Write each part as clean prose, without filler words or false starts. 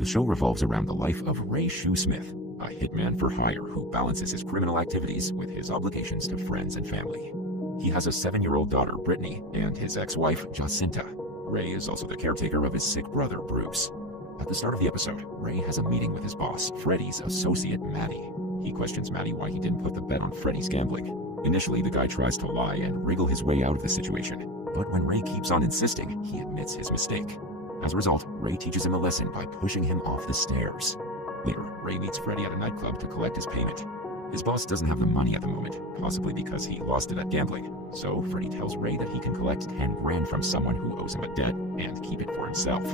The show revolves around the life of Ray Shoesmith, a hitman for hire who balances his criminal activities with his obligations to friends and family. He has a 7-year-old daughter, Brittany, and his ex-wife, Jacinta. Ray is also the caretaker of his sick brother, Bruce. At the start of the episode, Ray has a meeting with his boss, Freddy's associate, Maddie. He questions Maddie why he didn't put the bet on Freddy's gambling. Initially, the guy tries to lie and wriggle his way out of the situation, but when Ray keeps on insisting, he admits his mistake. As a result, Ray teaches him a lesson by pushing him off the stairs. Later, Ray meets Freddy at a nightclub to collect his payment. His boss doesn't have the money at the moment, possibly because he lost it at gambling. So Freddy tells Ray that he can collect 10 grand from someone who owes him a debt and keep it for himself.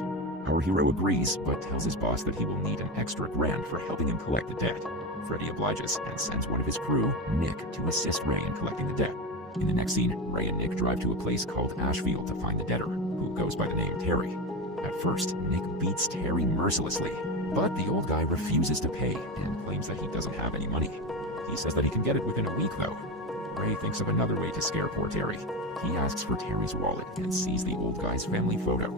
Our hero agrees, but tells his boss that he will need an extra grand for helping him collect the debt. Freddy obliges and sends one of his crew, Nick, to assist Ray in collecting the debt. In the next scene, Ray and Nick drive to a place called Ashfield to find the debtor, who goes by the name Terry. At first, Nick beats Terry mercilessly, but the old guy refuses to pay and claims that he doesn't have any money. He says that he can get it within a week, though. Ray thinks of another way to scare poor Terry. He asks for Terry's wallet and sees the old guy's family photo.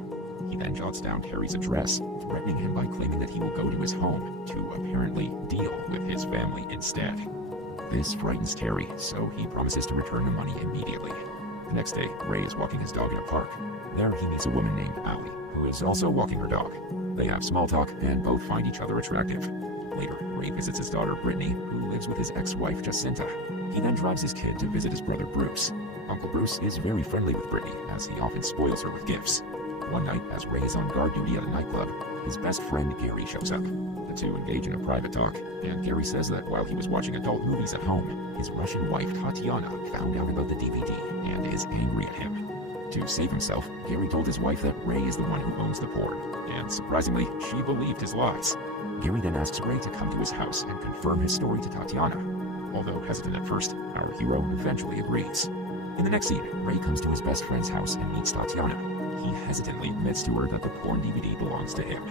He then jots down Terry's address, threatening him by claiming that he will go to his home to apparently deal with his family instead. This frightens Terry, so he promises to return the money immediately. The next day, Ray is walking his dog in a park. There he meets a woman named Allie, who is also walking her dog. They have small talk and both find each other attractive. Later, Ray visits his daughter Brittany, who lives with his ex-wife Jacinta. He then drives his kid to visit his brother Bruce. Uncle Bruce is very friendly with Brittany, as he often spoils her with gifts. One night, as Ray is on guard duty at a nightclub, his best friend Gary shows up. The two engage in a private talk, and Gary says that while he was watching adult movies at home, his Russian wife Tatiana found out about the DVD and is angry at him. To save himself, Gary told his wife that Ray is the one who owns the porn, and surprisingly, she believed his lies. Gary then asks Ray to come to his house and confirm his story to Tatiana. Although hesitant at first, our hero eventually agrees. In the next scene, Ray comes to his best friend's house and meets Tatiana. He hesitantly admits to her that the porn DVD belongs to him.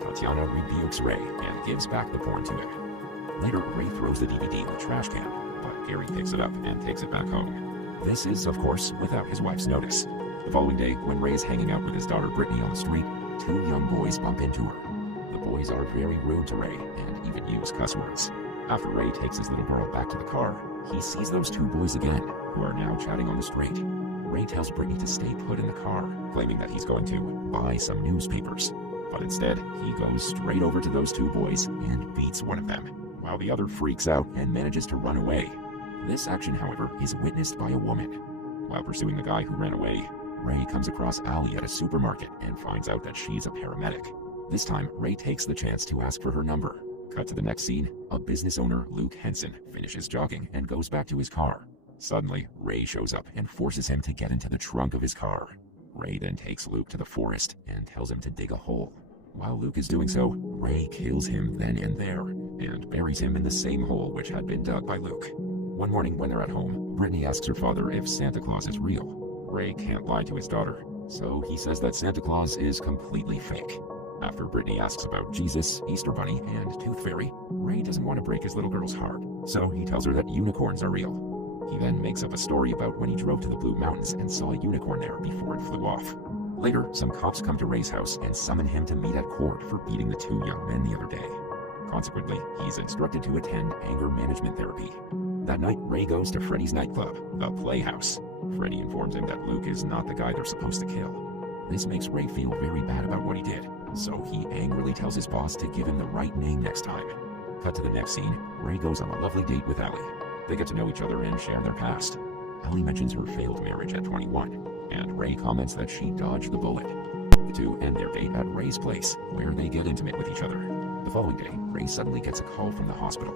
Tatiana rebukes Ray and gives back the porn to him. Later, Ray throws the DVD in the trash can, but Gary picks it up and takes it back home. This is, of course, without his wife's notice. The following day, when Ray is hanging out with his daughter Brittany on the street, 2 young boys bump into her. The boys are very rude to Ray and even use cuss words. After Ray takes his little girl back to the car, he sees those 2 boys again, who are now chatting on the street. Ray tells Brittany to stay put in the car, claiming that he's going to buy some newspapers. But instead, he goes straight over to those 2 boys and beats one of them, while the other freaks out and manages to run away. This action, however, is witnessed by a woman. While pursuing the guy who ran away, Ray comes across Allie at a supermarket and finds out that she's a paramedic. This time, Ray takes the chance to ask for her number. Cut to the next scene, a business owner, Luke Henson, finishes jogging and goes back to his car. Suddenly, Ray shows up and forces him to get into the trunk of his car. Ray then takes Luke to the forest and tells him to dig a hole. While Luke is doing so, Ray kills him then and there, and buries him in the same hole which had been dug by Luke. One morning when they're at home, Brittany asks her father if Santa Claus is real. Ray can't lie to his daughter, so he says that Santa Claus is completely fake. After Brittany asks about Jesus, Easter Bunny, and Tooth Fairy, Ray doesn't want to break his little girl's heart, so he tells her that unicorns are real. He then makes up a story about when he drove to the Blue Mountains and saw a unicorn there before it flew off. Later, some cops come to Ray's house and summon him to meet at court for beating the 2 young men the other day. Consequently, he's instructed to attend anger management therapy. That night, Ray goes to Freddy's nightclub, the Playhouse. Freddy informs him that Luke is not the guy they're supposed to kill. This makes Ray feel very bad about what he did, so he angrily tells his boss to give him the right name next time. Cut to the next scene, Ray goes on a lovely date with Allie. They get to know each other and share their past. Allie mentions her failed marriage at 21, and Ray comments that she dodged the bullet. The two end their date at Ray's place, where they get intimate with each other. The following day, Ray suddenly gets a call from the hospital.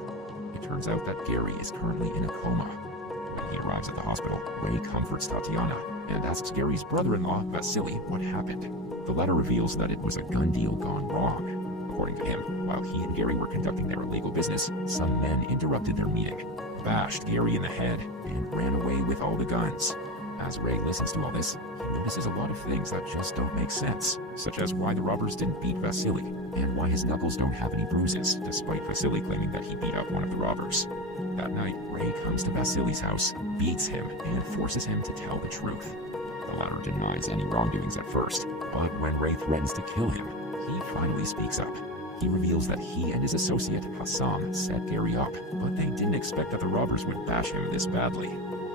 It turns out that Gary is currently in a coma. When he arrives at the hospital, Ray comforts Tatiana and asks Gary's brother-in-law, Vasily, what happened. The latter reveals that it was a gun deal gone wrong. According to him, while he and Gary were conducting their illegal business, some men interrupted their meeting, bashed Gary in the head, and ran away with all the guns. As Ray listens to all this, he notices a lot of things that just don't make sense, such as why the robbers didn't beat Vasily, and why his knuckles don't have any bruises, despite Vasily claiming that he beat up one of the robbers. That night, Ray comes to Vasily's house, beats him, and forces him to tell the truth. The latter denies any wrongdoings at first, but when Ray threatens to kill him, he finally speaks up. He reveals that he and his associate, Hassan, set Gary up, but they didn't expect that the robbers would bash him this badly.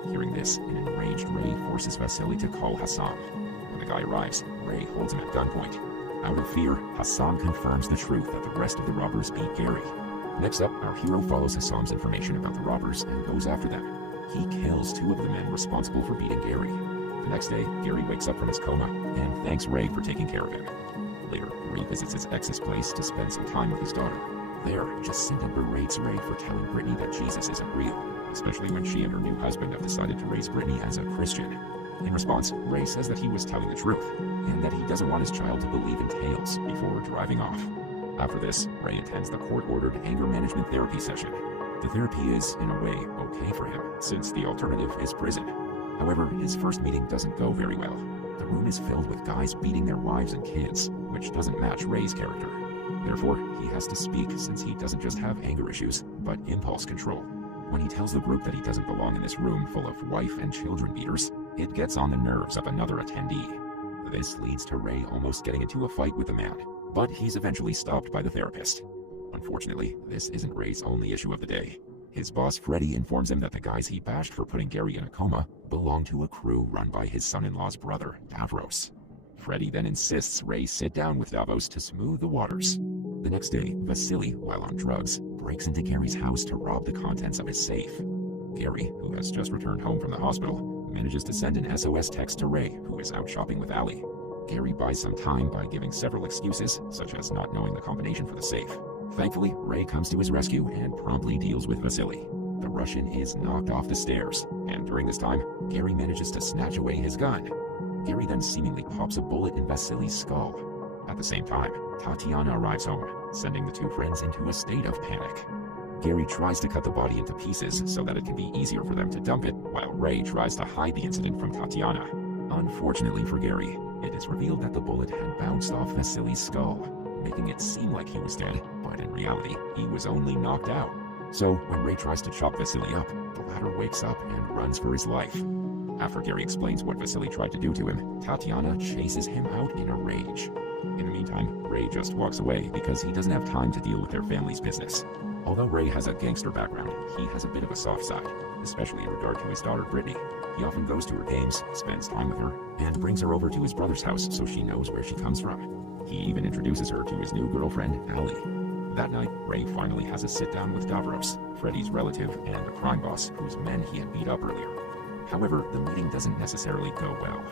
Hearing this, an enraged Ray forces Vasily to call Hassan. When the guy arrives, Ray holds him at gunpoint. Out of fear, Hassan confirms the truth that the rest of the robbers beat Gary. Next up, our hero follows Hassan's information about the robbers and goes after them. He kills 2 of the men responsible for beating Gary. The next day, Gary wakes up from his coma and thanks Ray for taking care of him. Later, Ray visits his ex's place to spend some time with his daughter. There, Jacinta berates Ray for telling Brittany that Jesus isn't real, especially when she and her new husband have decided to raise Brittany as a Christian. In response, Ray says that he was telling the truth, and that he doesn't want his child to believe in tales before driving off. After this, Ray attends the court-ordered anger management therapy session. The therapy is, in a way, okay for him, since the alternative is prison. However, his first meeting doesn't go very well. The room is filled with guys beating their wives and kids, which doesn't match Ray's character. Therefore, he has to speak since he doesn't just have anger issues, but impulse control. When he tells the group that he doesn't belong in this room full of wife and children beaters, it gets on the nerves of another attendee. This leads to Ray almost getting into a fight with the man, but he's eventually stopped by the therapist. Unfortunately, this isn't Ray's only issue of the day. His boss Freddy informs him that the guys he bashed for putting Gary in a coma belong to a crew run by his son-in-law's brother, Davros. Freddy then insists Ray sit down with Davos to smooth the waters. The next day, Vasily, while on drugs, breaks into Gary's house to rob the contents of his safe. Gary, who has just returned home from the hospital, manages to send an SOS text to Ray, who is out shopping with Ali. Gary buys some time by giving several excuses, such as not knowing the combination for the safe. Thankfully, Ray comes to his rescue and promptly deals with Vasily. The Russian is knocked off the stairs, and during this time, Gary manages to snatch away his gun. Gary then seemingly pops a bullet in Vasily's skull. At the same time, Tatiana arrives home, sending the 2 friends into a state of panic. Gary tries to cut the body into pieces so that it can be easier for them to dump it, while Ray tries to hide the incident from Tatiana. Unfortunately for Gary, it is revealed that the bullet had bounced off Vasily's skull, making it seem like he was dead, but in reality, he was only knocked out. So, when Ray tries to chop Vasily up, the latter wakes up and runs for his life. After Gary explains what Vasily tried to do to him, Tatiana chases him out in a rage. In the meantime, Ray just walks away because he doesn't have time to deal with their family's business. Although Ray has a gangster background, he has a bit of a soft side, especially in regard to his daughter Brittany. He often goes to her games, spends time with her, and brings her over to his brother's house so she knows where she comes from. He even introduces her to his new girlfriend, Ali. That night, Ray finally has a sit-down with Davros, Freddy's relative and the crime boss whose men he had beat up earlier. However, the meeting doesn't necessarily go well.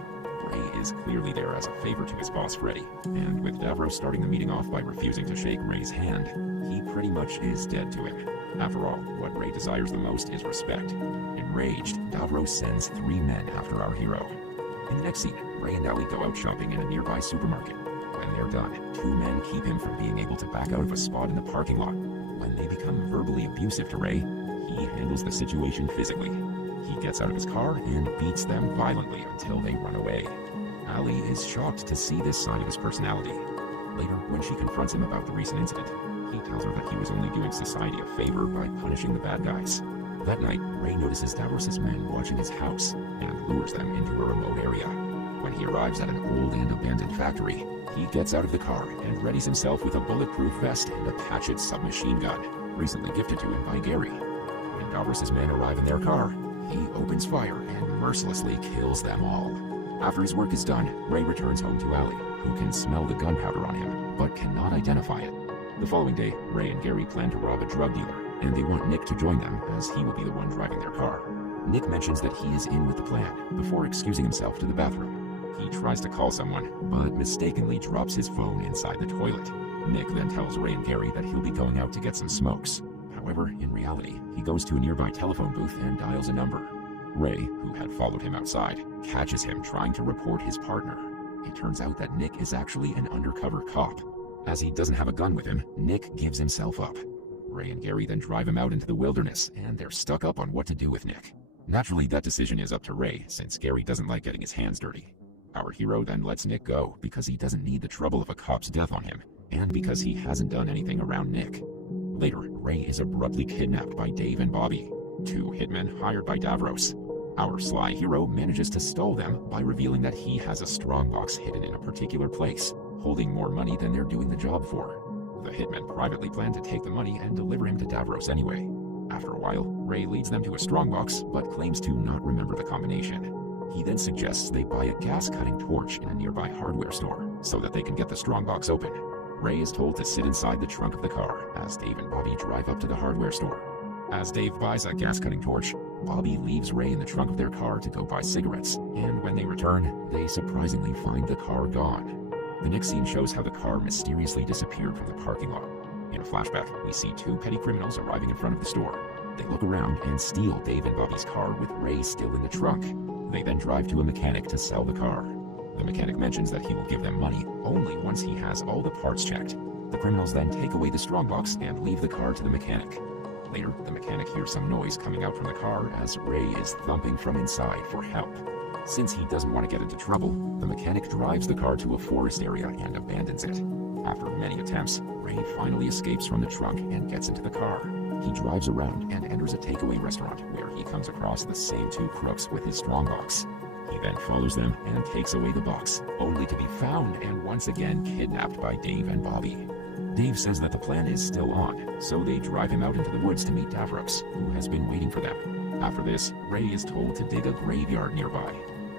Ray is clearly there as a favor to his boss Freddy, and with Davros starting the meeting off by refusing to shake Ray's hand, he pretty much is dead to him. After all, what Ray desires the most is respect. Enraged, Davros sends 3 men after our hero. In the next scene, Ray and Ali go out shopping in a nearby supermarket. When they're done, 2 men keep him from being able to back out of a spot in the parking lot. When they become verbally abusive to Ray, he handles the situation physically. He gets out of his car and beats them violently until they run away. Ali is shocked to see this side of his personality. Later, when she confronts him about the recent incident, he tells her that he was only doing society a favor by punishing the bad guys. That night, Ray notices Davros' men watching his house and lures them into a remote area. When he arrives at an old and abandoned factory, he gets out of the car and readies himself with a bulletproof vest and a Patchett submachine gun, recently gifted to him by Gary. When Davros' men arrive in their car, he opens fire and mercilessly kills them all. After his work is done, Ray returns home to Ali, who can smell the gunpowder on him, but cannot identify it. The following day, Ray and Gary plan to rob a drug dealer, and they want Nick to join them, as he will be the one driving their car. Nick mentions that he is in with the plan, before excusing himself to the bathroom. He tries to call someone, but mistakenly drops his phone inside the toilet. Nick then tells Ray and Gary that he'll be going out to get some smokes. However, in reality, he goes to a nearby telephone booth and dials a number. Ray, who had followed him outside, catches him trying to report his partner. It turns out that Nick is actually an undercover cop. As he doesn't have a gun with him, Nick gives himself up. Ray and Gary then drive him out into the wilderness, and they're stuck up on what to do with Nick. Naturally, that decision is up to Ray, since Gary doesn't like getting his hands dirty. Our hero then lets Nick go because he doesn't need the trouble of a cop's death on him, and because he hasn't done anything around Nick. Later, Ray is abruptly kidnapped by Dave and Bobby, 2 hitmen hired by Davros. Our sly hero manages to stall them by revealing that he has a strongbox hidden in a particular place, holding more money than they're doing the job for. The hitmen privately plan to take the money and deliver him to Davros anyway. After a while, Ray leads them to a strongbox, but claims to not remember the combination. He then suggests they buy a gas-cutting torch in a nearby hardware store so that they can get the strongbox open. Ray is told to sit inside the trunk of the car as Dave and Bobby drive up to the hardware store. As Dave buys a gas-cutting torch, Bobby leaves Ray in the trunk of their car to go buy cigarettes, and when they return, they surprisingly find the car gone. The next scene shows how the car mysteriously disappeared from the parking lot. In a flashback, we see two petty criminals arriving in front of the store. They look around and steal Dave and Bobby's car with Ray still in the trunk. They then drive to a mechanic to sell the car. The mechanic mentions that he will give them money only once he has all the parts checked. The criminals then take away the strongbox and leave the car to the mechanic. Later, the mechanic hears some noise coming out from the car as Ray is thumping from inside for help. Since he doesn't want to get into trouble, the mechanic drives the car to a forest area and abandons it. After many attempts, Ray finally escapes from the trunk and gets into the car. He drives around and enters a takeaway restaurant where he comes across the same two crooks with his strongbox. He then follows them and takes away the box, only to be found and once again kidnapped by Dave and Bobby. Dave says that the plan is still on, so they drive him out into the woods to meet Davros, who has been waiting for them. After this, Ray is told to dig a graveyard nearby.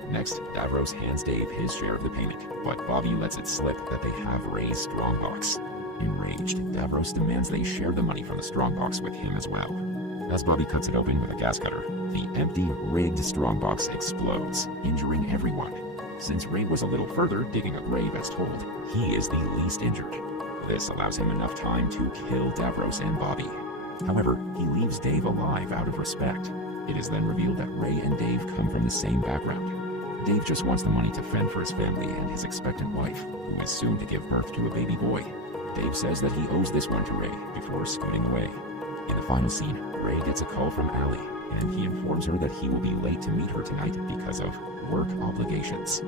Next, Davros hands Dave his share of the payment, but Bobby lets it slip that they have Ray's strongbox. Enraged, Davros demands they share the money from the strongbox with him as well. As Bobby cuts it open with a gas cutter, the empty, rigged strongbox explodes, injuring everyone. Since Ray was a little further digging a grave as told, he is the least injured. This allows him enough time to kill Davros and Bobby. However, he leaves Dave alive out of respect. It is then revealed that Ray and Dave come from the same background. Dave just wants the money to fend for his family and his expectant wife, who is soon to give birth to a baby boy. Dave says that he owes this one to Ray before scooting away. In the final scene, Ray gets a call from Allie, and he informs her that he will be late to meet her tonight because of work obligations.